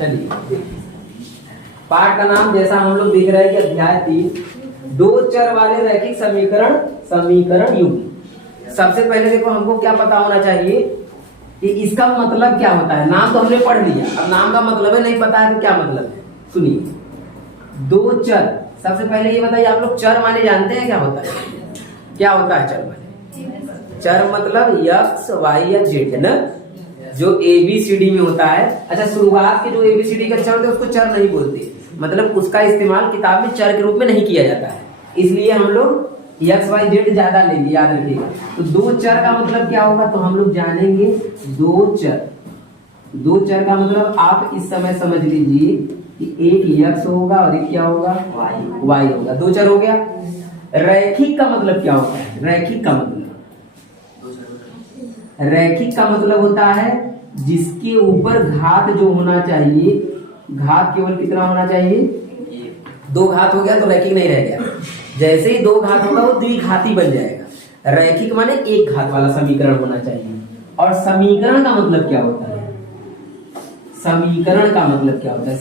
चलिए पाठ का नाम जैसा हम लोग देख रहे हैं कि अध्याय 3 दो चर वाले रैखिक समीकरण युग्म। सबसे पहले देखो हमको क्या पता होना चाहिए कि इसका मतलब क्या होता है। नाम तो हमने पढ़ लिया, अब नाम का मतलब है नहीं पता है तो क्या मतलब है। सुनिए दो चर, सबसे पहले ये बताइए आप लोग चर माने जानते हैं क्या होता है? क्या होता है चर माने? चर मतलब एक्स वाई या जेड है ना, जो ABCD में होता है। अच्छा शुरुआत के जो ABCD का चर होते हैं उसको चर नहीं बोलते, मतलब उसका इस्तेमाल किताब में चर के रूप में नहीं किया जाता है, इसलिए हम लोग XYZ ज्यादा लेंगे, याद रखिएगा। तो दो चर का मतलब क्या होगा तो हम लोग जानेंगे। दो चर का मतलब आप इस समय समझ लीजिए कि एक x होगा और एक क्या होगा y होगा। दो चर हो गया। रैखिक का मतलब क्या होता है? रैखिक का मतलब होता है जिसके ऊपर घात जो होना चाहिए, घात केवल कितना होना चाहिए? दो घात हो गया तो रैखिक नहीं रह गया। जैसे ही दो घात होगा वो द्विघाती बन जाएगा। रैखिक माने एक घात वाला समीकरण होना चाहिए। और समीकरण का मतलब क्या होता है? समीकरण का मतलब क्या होता है?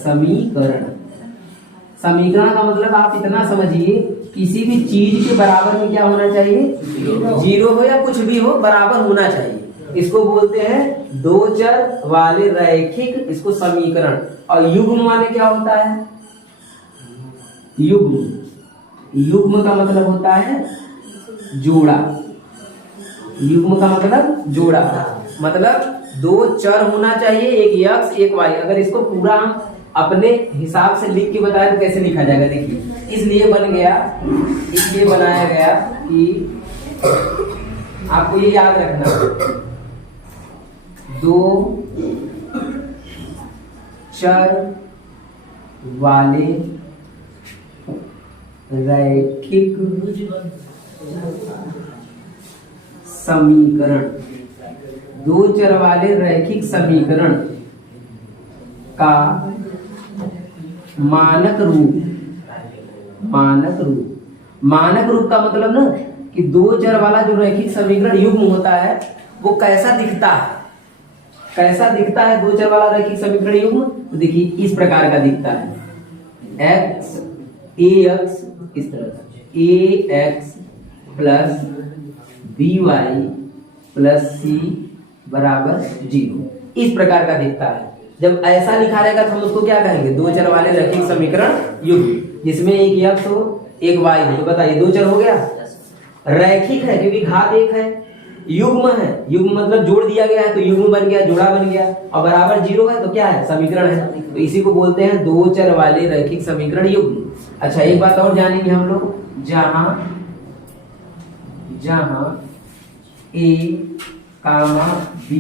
समीकरण का मतलब आप इतना समझिए, किसी भी चीज के बराबर में क्या होना चाहिए? जीरो हो या कुछ भी हो, बराबर होना चाहिए। इसको बोलते हैं दो चर वाले रैखिक, इसको समीकरण। और युग्म माने क्या होता है? युग्म का मतलब होता है जोड़ा। युग्म का मतलब जोड़ा, मतलब दो चर होना चाहिए, एक x एक y। अगर इसको पूरा हम अपने हिसाब से लिख के बताएं तो कैसे लिखा जाएगा? देखिए इसलिए बनाया गया कि आपको ये याद रखना, दो चर वाले रैखिक समीकरण, दो चर वाले रैखिक समीकरण का मानक रूप का मतलब ना कि दो चर वाला जो रैखिक समीकरण युग्म होता है वो कैसा दिखता है? दो चर वाला रैखिक समीकरण युग्म तो देखिए इस प्रकार का दिखता है। ax इस तरह का ax plus by plus c बराबर 0, इस प्रकार का दिखता है। जब ऐसा लिखा रहेगा तो हम उसको क्या कहेंगे? दो चर वाले रैखिक समीकरण युग्म, जिसमें एक x हो एक y हो। तो बताइए दो चर हो गया, रैखिक है क्योंकि घात एक है। युग्म है, युग्म मतलब जोड़ दिया गया है तो युग्म बन गया, जोड़ा बन गया। और बराबर 0 है तो क्या है? समीकरण है। तो इसी को बोलते हैं दो चर वाले रैखिक समीकरण युग्म। अच्छा एक बात और जानेंगे हम लोग, जहां a, b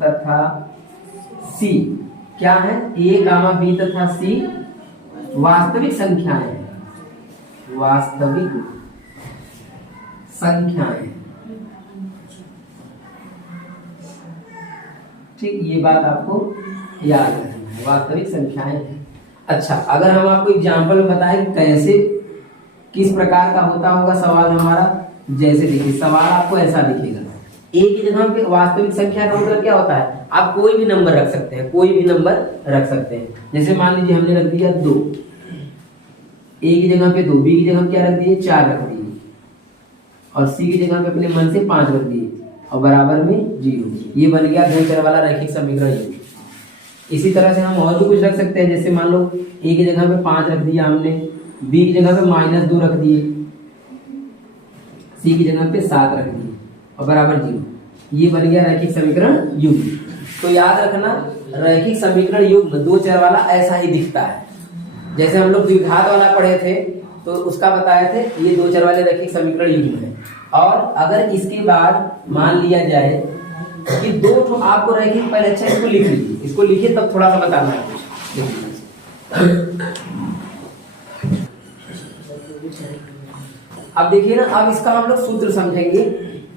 तथा c क्या है? a, b तथा c वास्तविक संख्याएं ठीक, ये बात आपको याद रखना है, वास्तविक संख्याएं हैं। अच्छा अगर हम आपको एग्जाम्पल बताएं कैसे किस प्रकार का होता होगा सवाल हमारा, जैसे देखिए सवाल आपको ऐसा दिखेगा। एक की जगह पे वास्तविक संख्या का मतलब क्या होता है? आप कोई भी नंबर रख सकते हैं, जैसे मान लीजिए हमने रख दिया 2, ए की जगह पे 2, बी की जगह क्या रख दिए? 4 रख दिए, और सी की जगह पे अपने मन से 5 रख दिए, और बराबर में 0। ये बन गया दो चर वाला रैखिक समीकरण। इसी तरह से हम और भी कुछ रख सकते हैं, जैसे मान लो ए की जगह पे 5 रख दिया हमने, बी की जगह पे -2 रख दिए, सी की जगह पे 7 रख दिए, और बराबर 0। ये बन गया रैखिक समीकरण युग्म। तो याद रखना रैखिक समीकरण युग्म दो चर वाला ऐसा ही दिखता है। जैसे हम लोग द्विघात वाला पढ़े थे तो उसका बताए थे, ये दो चर वाले रैखिक समीकरण युग्म है। और अगर इसके बाद मान लिया जाए कि दो तो आपको रैखिक, पहले अच्छा इसको लिख लीजिए, इसको लिखिए तब थोड़ा सा बताना है कुछ। अब देखिए ना, अब इसका हम लोग सूत्र समझेंगे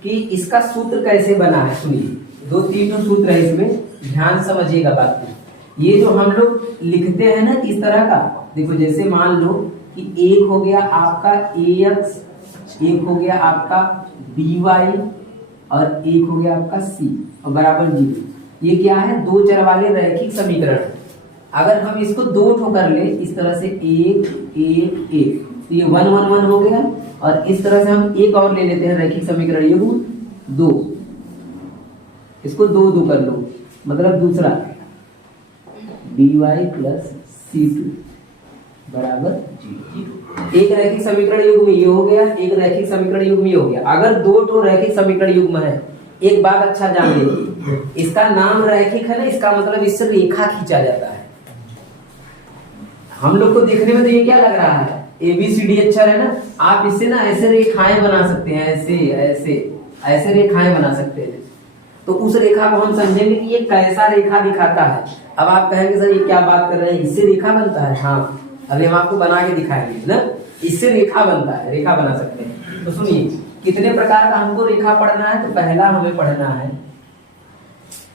कि इसका सूत्र कैसे बना है। सुनिए 2-3 सूत्र है इसमें, ध्यान समझिएगा बात को। ये जो हम लोग लिखते हैं ना इस तरह का, देखो जैसे मान लो कि एक हो गया आपका ax, एक हो गया आपका by, और एक हो गया आपका c, और बराबर 0। ये क्या है? दो चर वाले रैखिक समीकरण। अगर हम इसको दो ठो कर ले इस तरह से, एक एक एक, तो ये 1 1 1 हो गया। और इस तरह से हम एक और ले लेते हैं रैखिक समीकरण युग्म 2, इसको 2 2 कर लो, मतलब दूसरा dy प्लस C2 बराबर 0। एक रैखिक समीकरण युग्म ये हो गया, एक रैखिक समीकरण युग्म ये हो गया। अगर दो ठो रैखिक समीकरण युग्म है, एक बात अच्छा जान लीजिए, इसका नाम रैखिक है ना, इसका मतलब इससे रेखा खींचा जाता है। हम लोग को देखने में तो ये क्या लग रहा है, ABCD अक्षर है ना, आप इससे ना ऐसे रेखाएं बना सकते हैं, ऐसे ऐसे ऐसे रेखाएं बना सकते हैं। तो उस रेखा को हम समझेंगे कि ये कैसा रेखा दिखाता है। अब आप कहेंगे सर ये क्या बात कर रहे हैं, इससे रेखा बनता है? हाँ, अभी हम आपको बना के दिखाएंगे ना, इससे रेखा बनता है, रेखा बना सकते हैं। तो सुनिए कितने प्रकार का हमको रेखा पढ़ना है। तो पहला हमें पढ़ना है,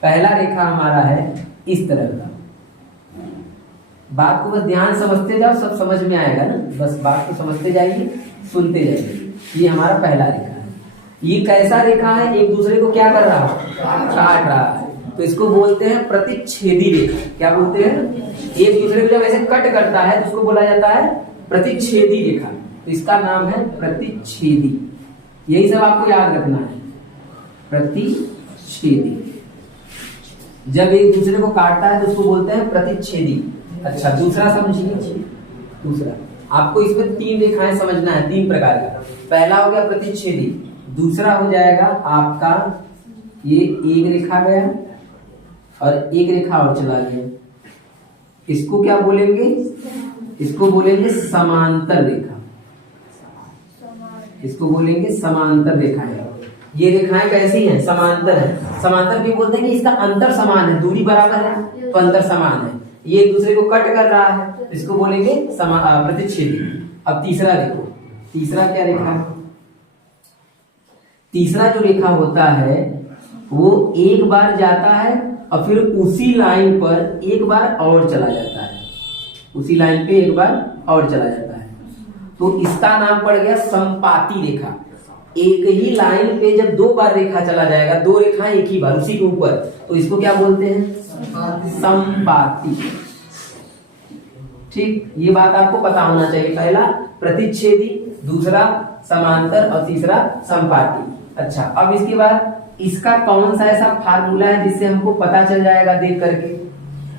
पहला रेखा हमारा है इस तरह का। बात को बस ध्यान समझते जाओ, सब समझ में आएगा ना, बस बात को समझते जाइए, सुनते जाइए। ये हमारा पहला रेखा है। ये कैसा रेखा है, एक दूसरे को क्या कर रहा है, काट रहा है। तो इसको बोलते हैं प्रतिच्छेदी रेखा। क्या बोलते हैं? एक दूसरे को जब ऐसे कट करता है तो उसको बोला जाता है प्रतिच्छेदी रेखा। तो इसका नाम है प्रतिच्छेदी। यही सब आपको याद रखना है, प्रतिच्छेदी। जब एक दूसरे को काटता है तो उसको बोलते हैं प्रतिच्छेदी। अच्छा, दूसरा समझिए। दूसरा आपको इसमें 3 रेखाएं समझना है, 3 प्रकार का। पहला हो गया प्रतिच्छेदी, दूसरा हो जाएगा आपका ये एक रेखा गया और एक रेखा और चला गया। इसको क्या बोलेंगे? इसको बोलेंगे समांतर रेखा। इसको बोलेंगे समांतर रेखाएं। ये रेखाएं कैसी हैं? समांतर है। समांतर भी बोलते हैं कि इसका अंतर समान है, दूरी बराबर है तो अंतर समान है। ये एक दूसरे को कट कर रहा है, इसको बोलेंगे प्रतिच्छेदी। अब तीसरा देखो, तीसरा क्या रेखा है? तीसरा जो रेखा होता है वो एक बार जाता है और फिर उसी लाइन पर एक बार और चला जाता है, उसी लाइन पे एक बार और चला जाता है। तो इसका नाम पड़ गया संपाती रेखा। एक ही लाइन पे जब 2 बार रेखा चला जाएगा, 2 रेखाएं एक ही बार उसी के ऊपर, तो इसको क्या बोलते हैं? संपाती। ठीक, ये बात आपको पता होना चाहिए। पहला प्रतिच्छेदी, दूसरा समांतर और तीसरा संपाती। अच्छा, अब इसके बाद इसका कौन सा ऐसा फार्मूला है जिससे हमको पता चल जाएगा देख करके?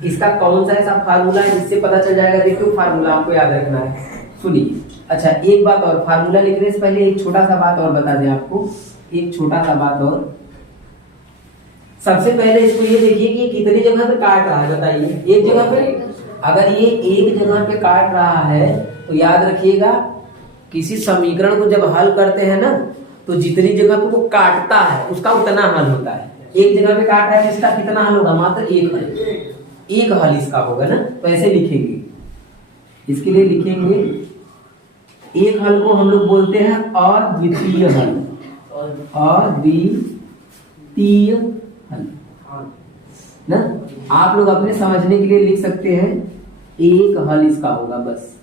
इसका कौन सा ऐसा फार्मूला है जिससे पता चल जाएगा? देखो फार्मूला आपको याद रखना है, सुनिए। अच्छा, एक बात और, फार्मूला लिखने से पहले एक छोटा सा बात और बता दें आपको, एक छोटा सा बात और। सबसे पहले इसको ये देखिए कि कितनी जगह पे काट रहा है, बताइए। एक जगह पे, अगर ये एक जगह पे काट रहा है तो याद रखिएगा किसी समीकरण को जब हल करते हैं ना, तो जितनी जगह पे वो काटता है उसका उतना हल होता है। एक जगह पे काट रहा है तो इसका कितना हल होगा? मात्र एक हल, एक हल इसका होगा ना। तो ऐसे लिखेंगे, इसके लिए लिखेंगे एक हल को हम लोग बोलते हैं अद्वितीय हल, अद्वितीय हल ना। आप लोग अपने समझने के लिए लिख सकते हैं एक हल इसका होगा, बस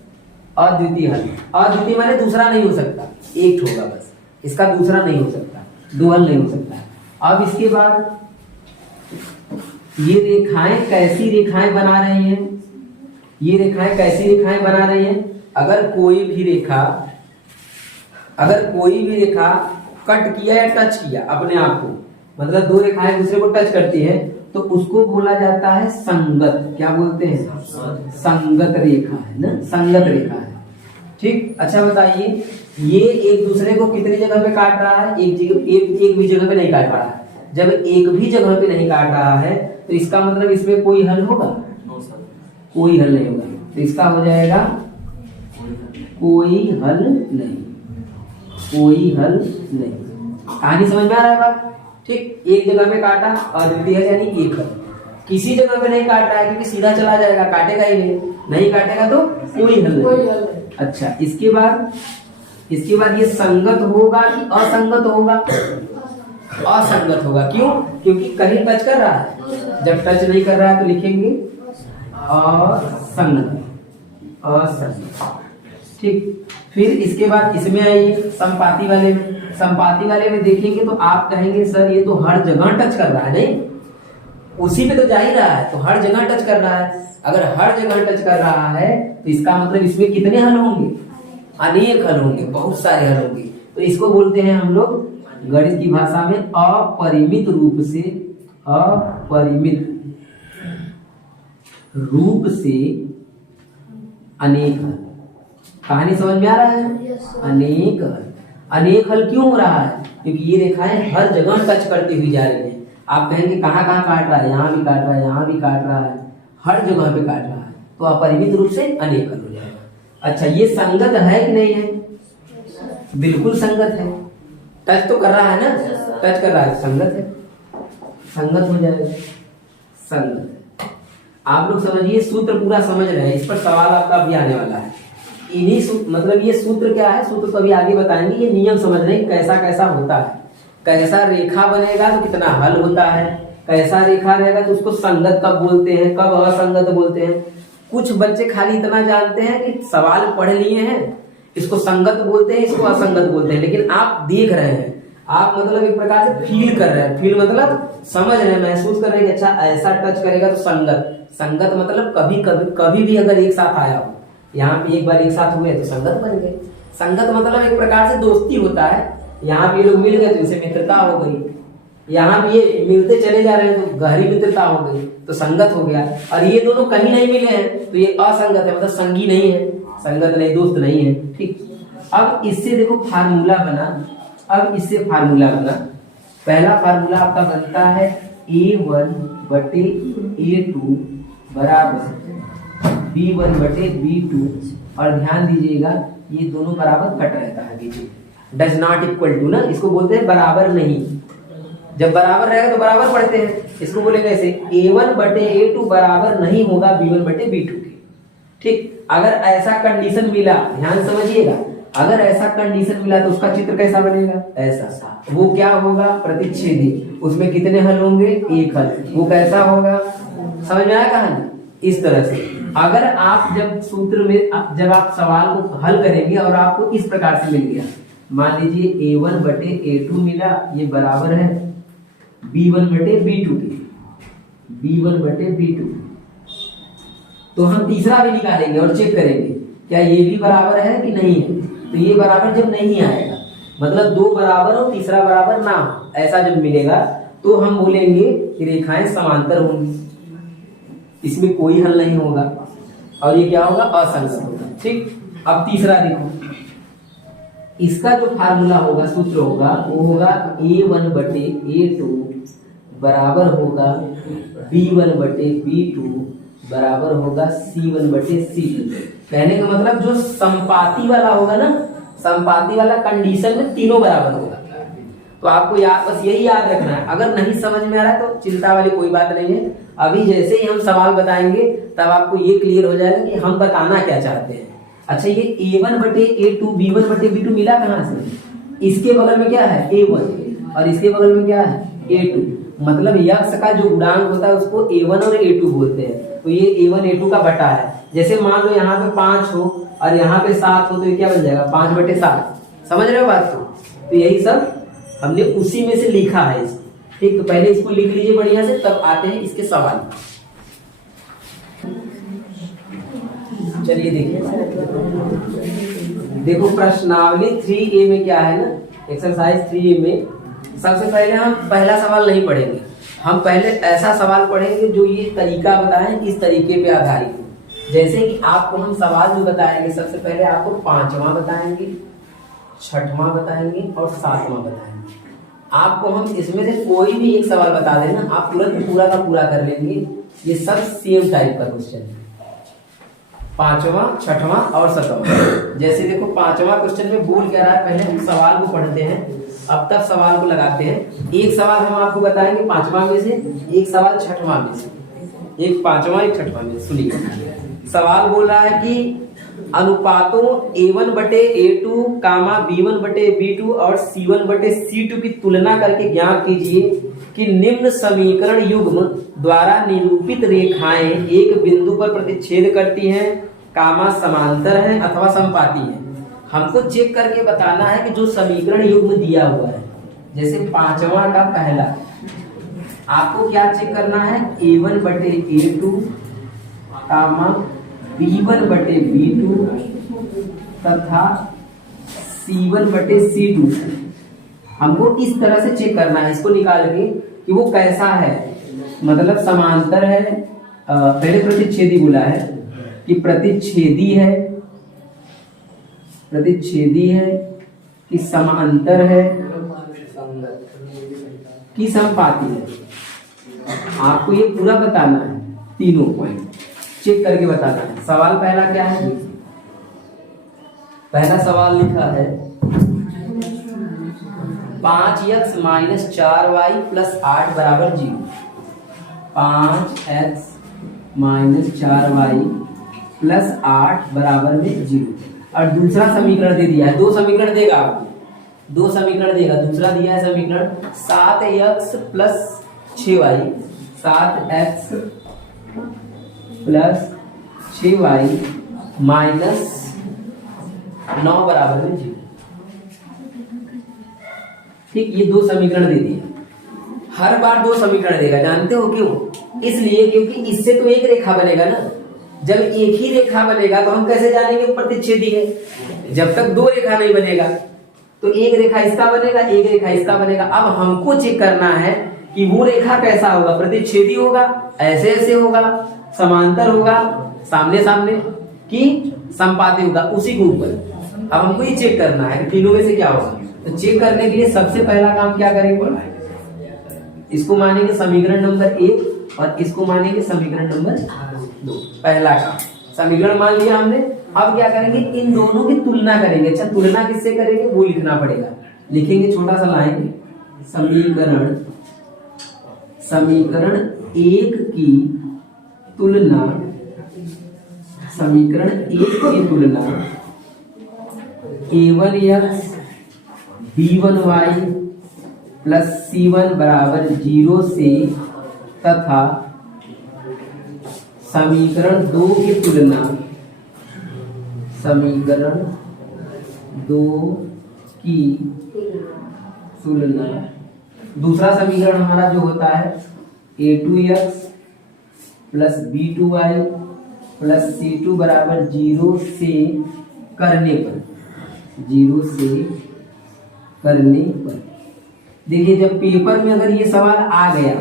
अद्वितीय हल। अद्वितीय माने दूसरा नहीं हो सकता, एक होगा बस, इसका दूसरा नहीं हो सकता, 2 हल नहीं हो सकता। अब इसके बाद ये रेखाएं कैसी रेखाएं बना रही हैं? ये रेखाएं कैसी रेखाएं बना रही हैं? अगर कोई भी रेखा कट किया या टच किया अपने आप को, मतलब 2 रेखाएं दूसरे को टच करती है, तो उसको बोला जाता है संगत। क्या बोलते हैं? संगत रेखा है ना, संगत रेखा है। ठीक, अच्छा बताइए, ये एक दूसरे को कितनी जगह पे काट रहा है? एक भी जगह पे नहीं काट रहा है। जब एक भी जगह पे नहीं काट रहा है तो इसका मतलब इसमें कोई हल होगा? कोई हल नहीं होगा। तो इसका हो जाएगा कोई हल नहीं, कोई हल नहीं। कहानी समझ में आ रहा है बात? ठीक, एक जगह पे काटा, अद्वितीय हल यानी एक हल। किसी जगह पे नहीं काट रहा है क्योंकि सीधा चला जाएगा, काटेगा ही नहीं काटेगा तो कोई हल नहीं। अच्छा, इसके बाद ये संगत होगा कि असंगत होगा? असंगत होगा। क्यों? क्योंकि कहीं टच कर रहा है। जब टच नहीं कर रहा है तो लिखेंगे असंगत, असंगत। ठीक, फिर इसके बाद इसमें आइए संपाती वाले में। संपाती वाले में देखेंगे तो आप कहेंगे सर ये तो हर जगह टच कर रहा है, नहीं? उसी पे तो जा ही रहा है, तो हर जगह टच कर रहा है। अगर हर जगह टच कर रहा है तो इसका मतलब इसमें कितने हल होंगे? अनेक हल होंगे, बहुत सारे हल होंगे। तो इसको बोलते हैं हम लोग गणित की भाषा में अपरिमित रूप से, अपरिमित रूप से अनेक हल। कहानी समझ में आ रहा है? अनेक हल। अनेक हल क्यों हो रहा है? क्योंकि ये रेखाएं हर जगह टच करती हुई जा रही है। आप कहेंगे कहाँ कहाँ काट रहा है? यहाँ भी काट रहा है, यहाँ भी काट रहा है, हर जगह पे काट रहा है, तो अपरिमित रूप से अनेक हल हो जाएगा। अच्छा, ये संगत है कि नहीं है? बिल्कुल संगत है। टच तो कर रहा है ना, टच कर रहा है, संगत है, संगत हो जाएगा, संगत है। आप लोग समझिए, सूत्र पूरा समझ रहे हैं, इस पर सवाल आपका अभी आने वाला है। इन्हीं मतलब ये सूत्र क्या है, सूत्र तो अभी आगे बताएंगे। ये नियम समझ रहे हैं कैसा कैसा होता है, कैसा रेखा बनेगा तो कितना हल होता है, कैसा रेखा रहेगा तो उसको संगत कब बोलते हैं, कब असंगत बोलते हैं। कुछ बच्चे खाली इतना जानते हैं कि सवाल पढ़ लिए हैं, इसको संगत बोलते हैं, इसको असंगत बोलते हैं, लेकिन आप देख रहे हैं, आप मतलब एक प्रकार से फील कर रहे हैं। फील मतलब समझ रहे हैं, महसूस कर रहे हैं कि अच्छा ऐसा टच करेगा तो संगत। संगत मतलब कभी कभी कभी भी अगर एक साथ आया हो, यहाँ पे एक बार एक साथ हुए तो संगत बन गए। संगत मतलब एक प्रकार से दोस्ती होता है। यहाँ पे लोग मिल गए तो इनसे मित्रता हो गई, यहाँ भी ये मिलते चले जा रहे हैं तो गहरी मित्रता हो गई, तो संगत हो गया। और ये दोनों कहीं नहीं मिले हैं तो ये असंगत है, मतलब संगी नहीं है, संगत नहीं, दोस्त नहीं है। ठीक, अब इससे देखो फार्मूला बना। अब इससे फार्मूला बना, पहला फार्मूला आपका बनता है A1 बटे A2 बराबर B1 बटे B2। और ध्यान दीजिएगा ये दोनों बराबर कट रहता है बीच में, डज नॉट इक्वल टू ना, इसको बोलते हैं बराबर नहीं। जब बराबर रहेगा तो बराबर पढ़ते हैं, इसको बोलेंगे ऐसे A1 बटे A2 बराबर नहीं होगा B1 बटे B2 के। ठीक, अगर ऐसा कंडीशन मिला, ध्यान समझिएगा, अगर ऐसा कंडीशन मिला तो उसका चित्र कैसा बनेगा? ऐसा। वो क्या होगा? प्रतिच्छेदी। उसमें कितने हल होंगे? एक हल। वो कैसा होगा? समझ में आया कहानी? इस तरह से अगर आप जब सूत्र में जब आप सवाल को हल करेंगे और आपको इस प्रकार से मिल गया, मान लीजिए A1 बटे A2 मिला, ये बराबर है B1 बटे B2 के, B1 बटे B2। तो हम तीसरा भी निकालेंगे और चेक करेंगे क्या ये भी बराबर है कि नहीं है। तो ये बराबर जब नहीं आएगा, मतलब दो बराबर और तीसरा बराबर ना हो, ऐसा जब मिलेगा तो हम बोलेंगे कि रेखाएं समांतर होंगी, इसमें कोई हल नहीं होगा और ये क्या होगा? असंगत होगा। ठीक, अब तीसरा देखो, इसका जो फार्मूला होगा, सूत्र होगा, वो होगा A1 बटे A2 बराबर होगा B1 बटे B2 बराबर होगा C1 बटे C2। कहने का मतलब जो संपाती वाला होगा ना, संपाती वाला कंडीशन में तीनों बराबर होगा। तो आपको बस यही याद रखना है। अगर नहीं समझ में आ रहा है तो चिंता वाली कोई बात नहीं है, अभी जैसे ही हम सवाल बताएंगे तब आपको ये क्लियर हो जाएगा कि हम बताना क्या चाहते हैं। अच्छा, ये A1 बटे A2 B1 बटे B2 मिला कहाँ से? इसके बगल में क्या है? A1 और इसके बगल में क्या है? A2। मतलब यक्ष का जो गुणांक होता है उसको A1 और A2 बोलते हैं। तो ये A1 A2 का बटा है। जैसे मान लो यहाँ पे 5 हो और यहाँ पे 7 हो तो ये क्या बन जाएगा? 5 बटे 7। समझ रहे हो बात को? तो यही सब हमने उसी में से लिखा है इसको। ठीक, तो पहले इसको लिख लीजिए बढ़िया से, तब आते हैं इसके सवाल। चलिए देखिए, देखो प्रश्नावली 3A में क्या है ना, एक्सरसाइज 3A में सबसे पहले हम पहला सवाल नहीं पढ़ेंगे, हम पहले ऐसा सवाल पढ़ेंगे जो ये तरीका बताएं, इस तरीके पे आधारित हो। जैसे कि आपको हम सवाल जो बताएंगे, सबसे पहले आपको 5वां बताएंगे, 6वां बताएंगे और 7वां बताएंगे। आपको हम इसमें से कोई भी एक सवाल बता देना, आप तुरंत पूरा का पूरा कर लेंगे। ये सब सेम टाइप का क्वेश्चन है, 5वां, 6वां और 7वां। जैसे देखो 5वां क्वेश्चन में बोल क्या रहा है, पहले हम सवाल को पढ़ते हैं, अब तक सवाल को लगाते हैं। एक सवाल हम आपको बताएंगे 5वां में से, एक सवाल 6वां में से, एक 5वां एक 6वां में। सुनिए, सवाल बोल रहा है कि अनुपातों A1 बटे A2 कामा B1 बटे B2 और C1 बटे C2 की तुलना करके ज्ञात कीजिए कि निम्न समीकरण युग्म द्वारा निरूपित रेखाएं एक बिंदु पर प्रतिच्छेद करती हैं, कामा समांतर हैं अथवा समपाती हैं। हमको चेक करके बताना है कि जो समीकरण युग्म दिया हुआ है, जैसे 5वां का पहला, आपको क्या चेक करना है, A1 बटे A2 कामा B1 बटे B2 तथा C1 बटे C2। हमको इस तरह से चेक करना है इसको निकाल के कि वो कैसा है, मतलब समांतर है, पहले प्रतिच्छेदी बोला है कि प्रतिच्छेदी है कि समांतर है कि समपाती है। आपको ये पूरा बताना है, तीनों पॉइंट चेक करके बताना है। सवाल पहला क्या है, पहला सवाल लिखा है 5x माइनस 4y प्लस 8 बराबर 0। 5x माइनस 4y प्लस 8 बराबर में 0। और दूसरा समीकरण दे दिया है, दो समीकरण देगा आपको, दो समीकरण देगा। दूसरा दिया है समीकरण 7x plus 6y, 7x plus 6y minus 9 बराबर में 0। ठीक, ये दो समीकरण दे दिए। हर बार दो समीकरण देगा, जानते हो क्यों? इसलिए क्योंकि इससे तो एक रेखा बनेगा ना। जब एक ही रेखा बनेगा तो हम कैसे जानेंगे प्रतिच्छेदी है? जब तक दो रेखा नहीं बनेगा तो एक रेखा इसका बनेगा, एक रेखा इसका बनेगा। अब हमको चेक करना है कि वो रेखा कैसा होगा, प्रतिच्छेदी होगा, ऐसे ऐसे होगा, समांतर होगा, सामने सामने, कि संपाती होगा उसी के ऊपर। अब हमको ये चेक करना है कि तीनों में से क्या होगा। तो चेक करने के लिए सबसे पहला काम क्या करेंगे, इसको मानेंगे समीकरण नंबर 1 और इसको मानेंगे समीकरण नंबर 2। पहला काम समीकरण मान लिया हमने। अब क्या करेंगे, इन दोनों की तुलना करेंगे। अच्छा, तुलना किससे करेंगे वो लिखना पड़ेगा। लिखेंगे, छोटा सा लाएंगे, समीकरण 1 की तुलना, समीकरण 1 की तुलना A1x B1y प्लस C1 बराबर 0 से तथा समीकरण 2 की तुलना, समीकरण 2 की तुलना, दूसरा समीकरण हमारा जो होता है A2x plus B2y plus C2 बराबर 0 से करने पर, 0 से करने पर। देखिए, जब पेपर में अगर ये सवाल आ गया,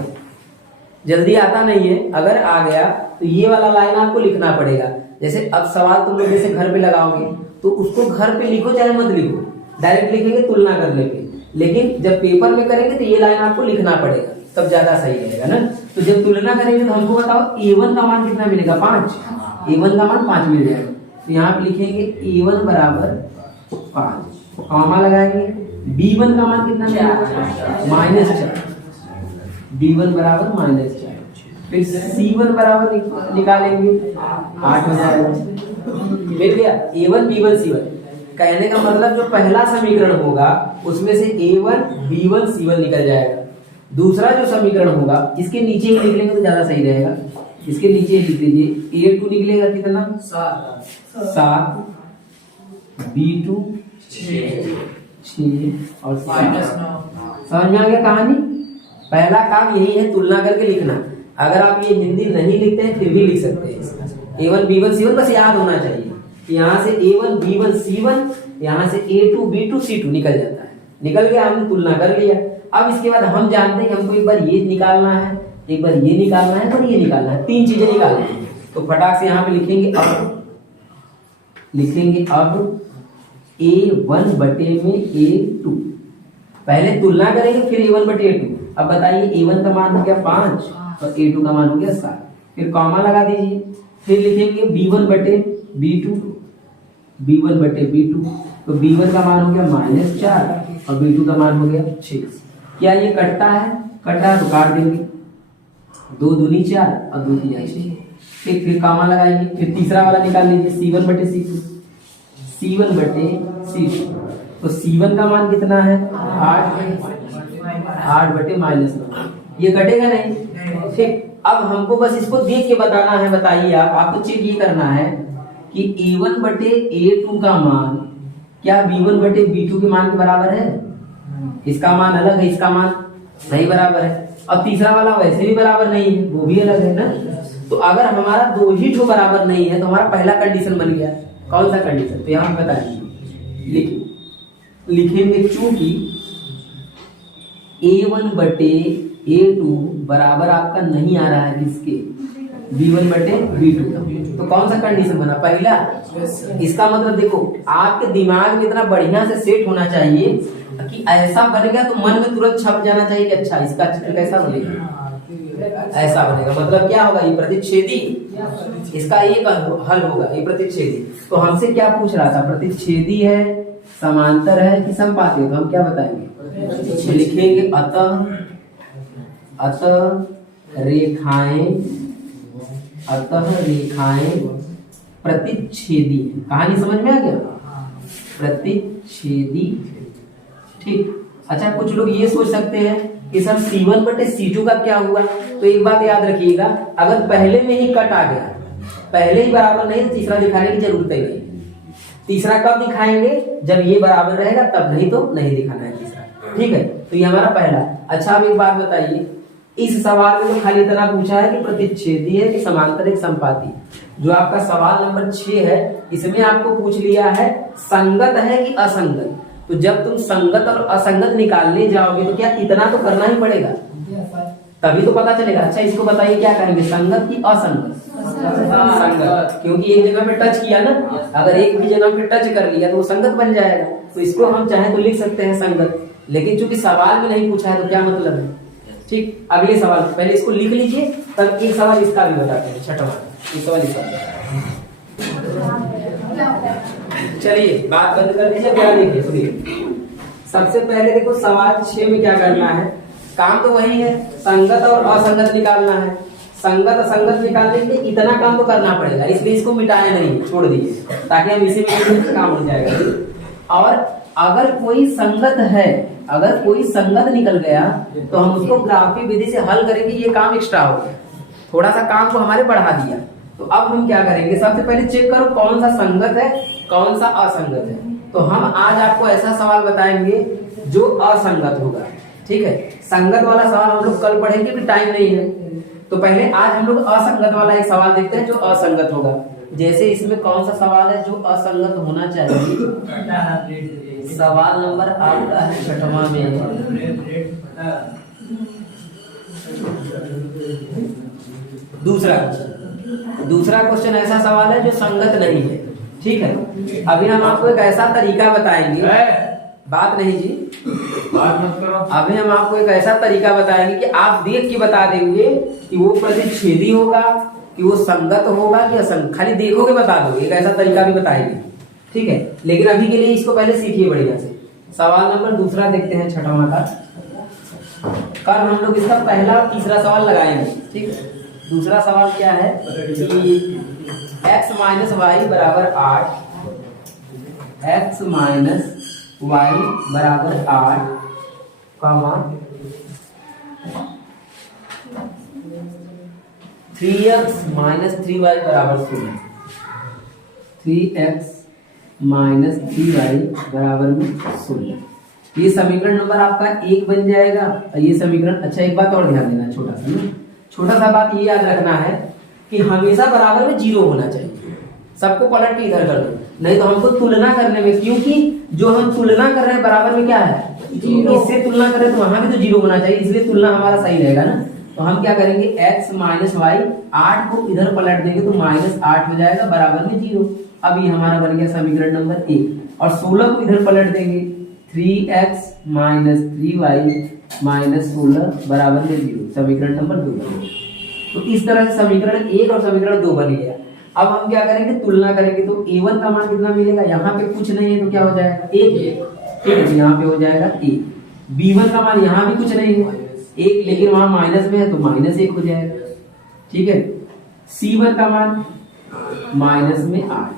जल्दी आता नहीं है, अगर आ गया तो ये वाला लाइन आपको लिखना पड़ेगा। जैसे अब सवाल तुम लोग जैसे घर पे लगाओगे तो उसको घर पे लिखो चाहे मत लिखो, डायरेक्ट लिखेंगे तुलना करने पे। लेकिन जब पेपर में करेंगे तो ये लाइन आपको लिखना पड़ेगा, तब ज्यादा सही रहेगा ना। तो जब तुलना करेंगे तो हमको बताओ A1 का मान कितना मिलेगा, 5। A1 का मान 5 मिल जाएगा। तो यहाँ पे लिखेंगे A1 बराबर 5, कॉमा लगाएंगे। B1 का मान कितना मिलेगा, -4। B1 बराबर -4। फिर C1 बराबर निकालेंगे, 8 हो जाएगा। मिल गया A1 B1 C1। कहने का मतलब जो पहला समीकरण होगा उसमें से A1 B1 C1 निकल जाएगा। दूसरा जो समीकरण होगा इसके नीचे ही लिख लेंगे तो ज्यादा सही रहेगा। इसके नीचे लिख लीजिए, A2 निकलेगा कितना, 7, B2 6 और -9। समझ में आ गया कहानी? पहला काम यही है, तुलना करके लिखना। अगर आप ये हिंदी नहीं लिखते हैं फिर भी लिख सकते हैं। A1 B1 C1 बस याद होना चाहिए। यहाँ से A1 B1 C1, यहाँ से A2 B2 C2 निकल जाता है। निकल गया, हमने तुलना कर लिया। अब इसके बाद हम जानते हैं कि हमको एक बार ये निकालना है, एक बार ये निकालना है और ये निकालना है, 3 चीजें निकालनी है। तो फटाक से यहाँ पे लिखेंगे अब A1 बटे में A2। पहले तुलना करेंगे फिर A1 बटे A2। अब बताइए, A1 का मान हो गया 5 और A2 का मान हो गया 7। फिर कॉमा लगा दीजिए। फिर लिखेंगे B1 बटे B2, B1 बटे B2। तो B1 का मान हो गया -4 और B2 का मान हो गया 6। क्या ये कटता है? कटा है तो काट देंगे, 2 दूनी 4 और 2 तिया 6। ठीक, फिर कॉमा लगाइए। फिर तीसरा वाला निकाल लीजिए, C1 बटे C2, C1 बटे C2। तो C1 का मान कितना है, 8 बटे -9। ये कटेगा नहीं। ठीक, अब हमको बस इसको देख के बताना है। बताइए आपको चेक ये करना है कि A1 बटे A2 का मान क्या B1 बटे B2 के मान के बराबर है? इसका मान अलग है, इसका मान नहीं बराबर है। अब तीसरा वाला वैसे भी बराबर नहीं है, वो भी अलग है ना। तो अगर हमारा दो ही ठो बराबर नहीं है तो हमारा पहला कंडीशन बन गया। कौन सा कंडीशन? तो यहाँ बताएंगे, लिखेंगे चूंकि A1 बटे A2 बराबर आपका नहीं आ रहा है किसके? B1 बटे B2। तो कौन सा कंडीशन बना? पहला। इसका मतलब देखो आपके दिमाग में इतना बढ़िया से सेट होना चाहिए कि ऐसा बनेगा तो मन में तुरंत छप जाना चाहिए कि अच्छा इसका चित्र कैसा बनेगा, ऐसा बनेगा। मतलब क्या होगा? ये प्रतिच्छेदी, इसका एक हल होगा, ये प्रतिच्छेदी। तो हमसे क्या पूछ रहा था? प्रतिच्छेदी है, समांतर है कि समपाती है? तो हम क्या बताएंगे? लिखेंगे अतः रेखाएं प्रतिच्छेदी है। कहानी समझ में आ गया? प्रतिच्छेदी, ठीक। अच्छा, कुछ लोग ये सोच सकते हैं कि सर C1 बटे C2 का क्या हुआ? तो एक बात याद रखिएगा, अगर पहले में ही कट आ गया, पहले ही बराबर नहीं तो तीसरा दिखाने की जरूरत ही नहीं। तीसरा कब दिखाएंगे? जब ये बराबर रहेगा तब, नहीं तो नहीं दिखाना है तीसरा, ठीक है। तो ये हमारा पहला। अच्छा, अब एक बात बताइए, इस सवाल में तो खाली इतना पूछा है कि प्रतिच्छेदी है कि समांतर एक संपाती। जो आपका सवाल नंबर 6 है, इसमें आपको पूछ लिया है संगत है कि असंगत। तो जब तुम संगत और असंगत निकालने जाओगे तो क्या इतना तो करना ही पड़ेगा, तभी तो पता चलेगा। अच्छा, इसको बताइए क्या करेंगे, संगत कि असंगत? संगत, क्योंकि एक जगह पे टच किया ना, अगर एक भी जगह पे टच कर लिया तो वो संगत बन जाएगा। तो इसको हम चाहे तो लिख सकते हैं संगत, लेकिन चूंकि सवाल में नहीं पूछा है तो क्या मतलब है, ठीक। अगले सवाल, पहले इसको लिख लीजिए, तब एक सवाल इसका भी बताते हैं, छठवां एक सवाल इसका। चलिए बात बंद कर दीजिए, क्या देखिए सुनिए। सबसे पहले देखो सवाल 6 में क्या करना है, काम तो वही है, संगत और असंगत निकालना है। संगत असंगत निकालने के लिए इतना काम तो करना पड़ेगा, इसलिए इसको मिटाने नहीं, छोड़ दीजिए, ताकि हम इसी में काम हो जाएगा। और अगर कोई संगत है, अगर कोई संगत निकल गया तो हम उसको ग्राफी विधि से हल करेंगे। ये काम एक्स्ट्रा हो गया, थोड़ा सा काम को हमारे बढ़ा दिया। तो अब हम क्या करेंगे, सबसे पहले चेक करो कौन सा संगत है कौन सा असंगत है। तो हम आज आपको ऐसा सवाल बताएंगे जो असंगत होगा, ठीक है। संगत वाला सवाल हम लोग कल पढ़ेंगे, भी टाइम नहीं है। तो पहले आज हम लोग असंगत वाला एक सवाल देखते हैं जो असंगत होगा। जैसे इसमें कौन सा सवाल है जो असंगत होना चाहिए? सवाल नंबर आपका है 6वां में, दूसरा क्वेश्चन ऐसा सवाल है जो संगत नहीं है, ठीक है। अभी हम आपको एक ऐसा तरीका बताएंगे, बात नहीं जी, बात मत करो। अभी हम आपको एक ऐसा तरीका बताएंगे कि आप देख के बता देंगे कि वो प्रतिच्छेदी होगा कि वो संगत होगा कि असंगत, खाली देखोगे बता दोगे। एक ऐसा तरीका भी बताएंगे, ठीक है। लेकिन अभी के लिए इसको पहले सीखिए बढ़िया से। सवाल नंबर दूसरा देखते हैं 6वां का। कल हम लोग इसका पहला और तीसरा सवाल लगाएंगे, ठीक है। दूसरा सवाल क्या है कि x माइनस वाई बराबर 8, x माइनस वाई बराबर 8, कॉमा 3x माइनस 3y बराबर 16, 3x माइनस 3y बराबर में 16। ये समीकरण नंबर आपका 1 बन जाएगा। ये समीकरण, अच्छा एक बात और ध्यान देना, छोटा सा बात ये याद रखना है कि हमेशा बराबर में 0 होना चाहिए। सबको पलट के इधर कर दो, नहीं तो हमको तुलना करने में, क्योंकि जो हम तुलना कर रहे हैं बराबर में क्या है, इससे तुलना करें तो वहां भी तो 0 होना चाहिए, इसलिए तुलना हमारा सही रहेगा ना। तो हम क्या करेंगे, x माइनस वाई, 8 को इधर पलट देंगे तो -8 हो जाएगा बराबर में 0। अब ये हमारा बन गया समीकरण नंबर 1। और 16 को इधर पलट देंगे, 3x माइनस 3y माइनस 16 बराबर में 0, समीकरण नंबर 2। तो इस तरह से समीकरण 1 और समीकरण 2 बन गया। अब हम क्या करेंगे, तुलना करेंगे। तो a1 का मान कितना मिलेगा, यहाँ पे कुछ नहीं है तो क्या हो जाएगा 1, ठीक है, यहाँ पे हो जाएगा 1। b1 का मान यहाँ भी कुछ नहीं है 1, लेकिन वहां माइनस में है तो -1 हो जाएगा, ठीक है। c1 का मान माइनस में 8।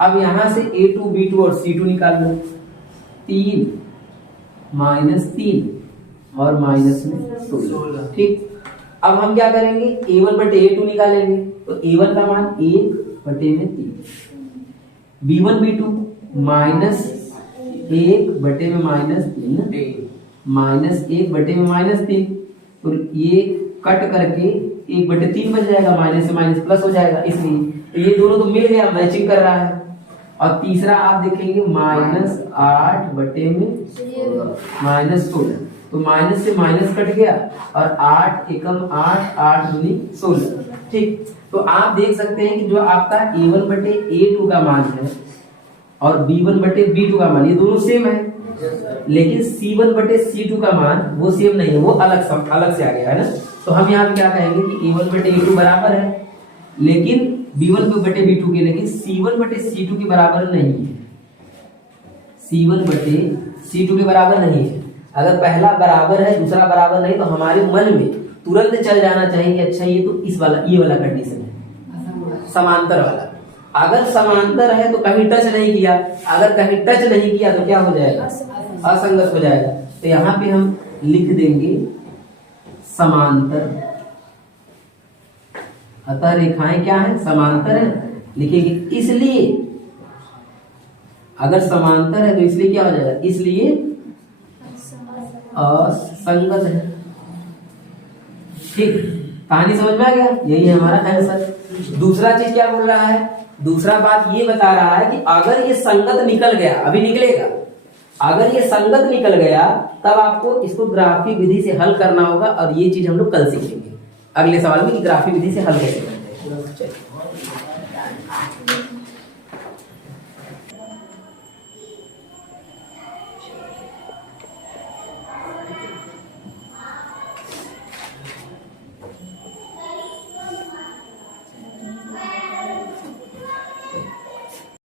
अब यहां से a2 b2 और c2 निकाल लो, 3 -3 और माइनस में 16, ठीक। अब हम क्या करेंगे, a1 बटे a2 निकालेंगे। तो a1 का मान 1 बटे में 3, b1 b2 -1 बटे में -3, -1 बटे में -3, तो ये कट करके 1/3 बन जाएगा, माइनस से माइनस प्लस हो जाएगा, इसलिए तो ये दोनों तो मिल गया, मैचिंग कर रहा है। और तीसरा आप देखेंगे -8/16, तो माइनस से माइनस कट गया और 8 एकम 8, 8 दूनी 16। ठीक, तो आप देख सकते हैं कि जो आपका A1/A2 का मान है और B1/B2 का मान, ये दोनों सेम है, लेकिन C1/C2 का मान वो सेम नहीं है, वो अलग से आ गया है ना। तो हम यहाँ पे क्या कहेंगे कि A1/A2 बराबर है लेकिन B1/B2 के, लेकिन C1/C2 के बराबर नहीं है, C1/C2 के बराबर नहीं है। अगर पहला बराबर है दूसरा बराबर नहीं, तो हमारे मन में तुरंत चल जाना चाहिए कि अच्छा ये तो इस वाला, ये वाला कंडीशन है, समांतर वाला। अगर समांतर है तो कहीं टच नहीं किया, अगर कहीं टच नहीं किया तो क्या हो जाएगा, असंगत हो जाएगा। तो यहाँ पे हम लिख देंगे समांतर, अतः रेखाएं क्या है, समांतर है, लिखेंगे। इसलिए अगर समांतर है तो इसलिए क्या हो जाएगा, इसलिए असंगत है। ठीक, कहानी समझ में आ गया, यही है हमारा आंसर। दूसरा चीज क्या बोल रहा है, दूसरा बात ये बता रहा है कि अगर ये संगत निकल गया, अभी निकलेगा, अगर ये संगत निकल गया तब आपको इसको ग्राफिक विधि से हल करना होगा, और ये चीज हम लोग कल सीखेंगे अगले सवाल में कि ग्राफिक विधि से हल कैसे करते हैं।